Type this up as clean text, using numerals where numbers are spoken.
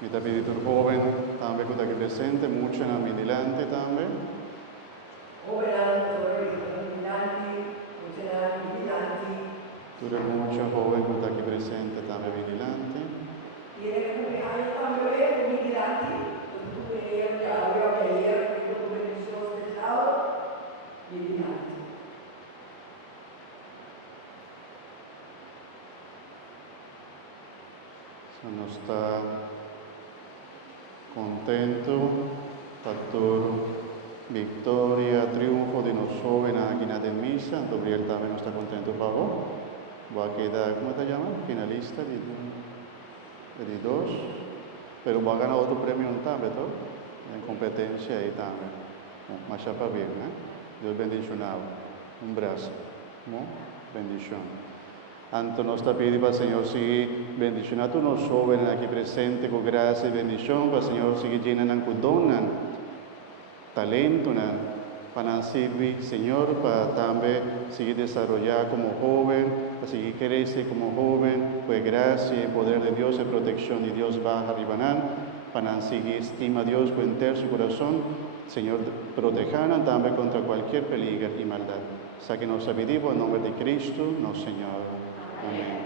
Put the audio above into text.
Mi te pedi tu joven, también que aquí presente, mucho en mi delante también. Tu eres mucho joven que aquí presente, también vigilante. Sono sta contento, pastor victoria, triunfo de los jóvenes aquí en la misa, Gabriel también no está contento, por favor. Va a quedar, ¿cómo te llamas? Finalista de dos, pero va a ganar otro premio también, ¿no? En competencia ahí también. Más ya para bien, ¿eh? Dios bendicionado. Un brazo, ¿no? Bendición. Anto nos está pidiendo para el Señor sigue bendicionando a los jóvenes aquí presentes con gracia y bendición, para el Señor sigue llenando con donan, talento, para servir, Señor, para también seguir desarrollar como joven, para seguir crecer como joven, pues gracia y poder de Dios y protección de Dios va arriba, para seguir estima a Dios con entero su corazón, Señor, protejan también contra cualquier peligro y maldad. Sáquenos a vivir en nombre de Cristo, nuestro Señor. Amén.